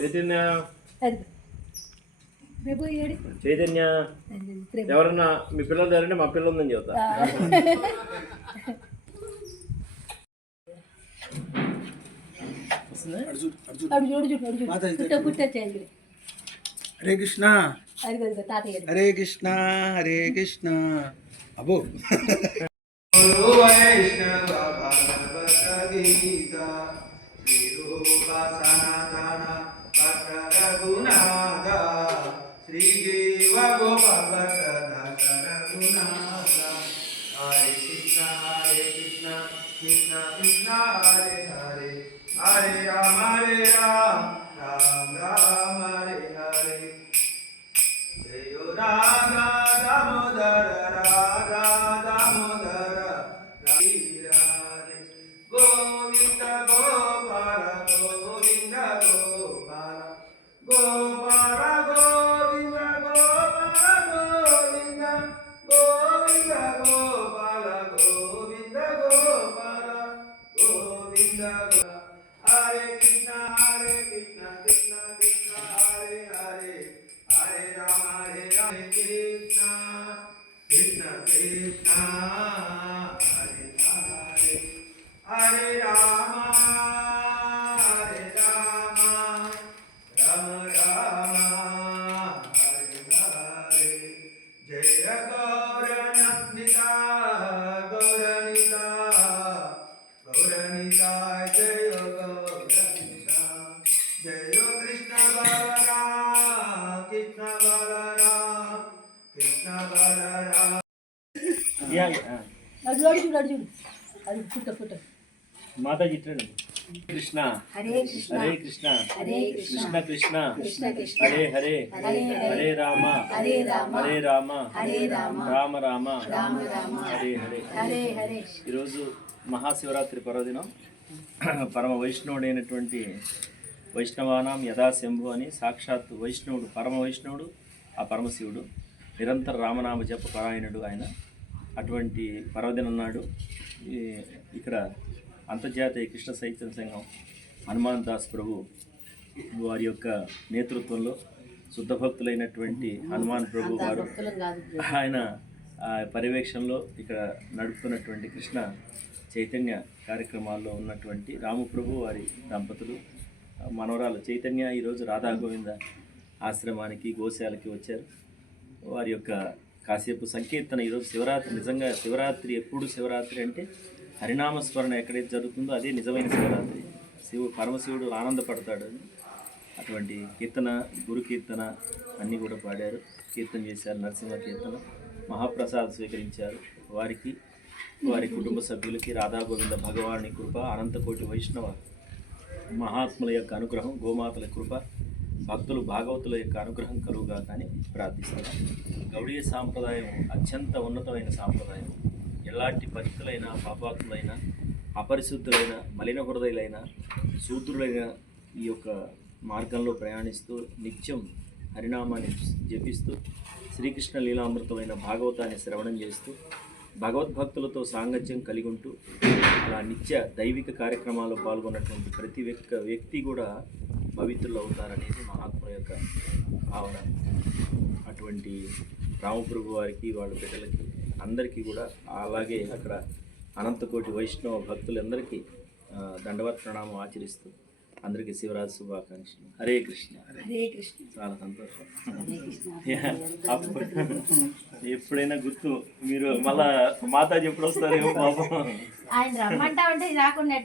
చైతన్య. చైతన్య. ఎవరన్నా మీ పిల్లలు దగ్గరంటే మా పిల్లలు ఉందని చెబుతా. హరే కృష్ణ. హరే కృష్ణ హరే కృష్ణ. అబో శ్రీదేవ Krishna Krishna Hare Hare. Hare Ram Hare Ram. Ram Ram Hare Hare. Jayo Radha Damodara Radha Damodara Radhe Radhe Govinda Govara, Govinda Govara. Govinda Govinda Mataji Krishna Hare Krishna Hare Krishna Hare Krishna Krishna Krishna Krishna. Krishna Hare Hare Hare Rama. Hare Rama. Hare Rama. Hare Rama Rama Rama Rama Rama Hare Hare Hare Hare ఈరోజు మహాశివరాత్రి పర్వదినం. పరమ వైష్ణవుడైనటువంటి వైష్ణవానాం యథాశంభు అని సాక్షాత్ వైష్ణవుడు పరమ వైష్ణవుడు ఆ పరమశివుడు నిరంతర రామనామ జప పరాయణుడు ఆయన. అటువంటి పర్వదినం నాడు ఇక్కడ అంతర్జాతీయ కృష్ణ సాహిత్య సంఘం హనుమాన్ దాస్ ప్రభు వారి యొక్క నేతృత్వంలో శుద్ధ భక్తులైనటువంటి హనుమాన్ ప్రభు వారు ఆయన పర్యవేక్షణలో ఇక్కడ నడుపుతున్నటువంటి కృష్ణ చైతన్య కార్యక్రమాల్లో ఉన్నటువంటి రామప్రభు వారి దంపతులు మనవరాలు చైతన్య ఈరోజు రాధా గోవింద ఆశ్రమానికి గోశాలకి వచ్చారు. వారి యొక్క కాసేపు సంకీర్తన ఈరోజు శివరాత్రి నిజంగా శివరాత్రి ఎప్పుడు శివరాత్రి అంటే హరినామస్మరణ ఎక్కడైతే జరుగుతుందో అదే నిజమైన శివరాత్రి. శివుడు పరమశివుడు ఆనందపడతాడు అని అటువంటి కీర్తన గురు కీర్తన అన్నీ కూడా పాడారు. కీర్తన చేశారు నరసింహ కీర్తన. మహాప్రసాద్ స్వీకరించారు వారికి వారి కుటుంబ సభ్యులకి రాధా గోవింద భగవాని కృప అనంతకోటి వైష్ణవ మహాత్ముల యొక్క అనుగ్రహం గోమాతల కృప భక్తులు భాగవతుల యొక్క అనుగ్రహం కలుగుగా కానీ ప్రార్థిస్తున్నాం గౌడీయ సాంప్రదాయం అత్యంత ఉన్నతమైన సాంప్రదాయం. ఎలాంటి పతితులైన పాపాత్ములైన అపరిశుద్ధులైన మలిన హృదయులైన శూద్రులైన ఈ యొక్క మార్గంలో ప్రయాణిస్తూ నిత్యం హరినామాన్ని జపిస్తూ శ్రీకృష్ణ లీలామృతమైన భాగవతాన్ని శ్రవణం చేస్తూ భగవద్భక్తులతో సాంగత్యం కలిగి ఉంటూ అలా నిత్య దైవిక కార్యక్రమాల్లో పాల్గొన్నటువంటి ప్రతి వ్యక్తి వ్యక్తి కూడా పవిత్రులు అవుతారనేది మహాత్ముల యొక్క భావన. అటువంటి రామప్రభు వారికి వాళ్ళ బిడ్డలకి అందరికీ కూడా అలాగే అక్కడ అనంతకోటి వైష్ణవ భక్తులందరికీ దండవత్ ప్రణామం ఆచరిస్తూ అందరికీ శివరాత్రి శుభాకాంక్షలు. హరే కృష్ణ. హరే కృష్ణ. చాలా సంతోషం. ఎప్పుడైనా గుర్తు మీరు మళ్ళా మాతాజీ ఎప్పుడు వస్తారేమో పాపం. ఆయన రమ్మంటా ఉంటే రాకుండా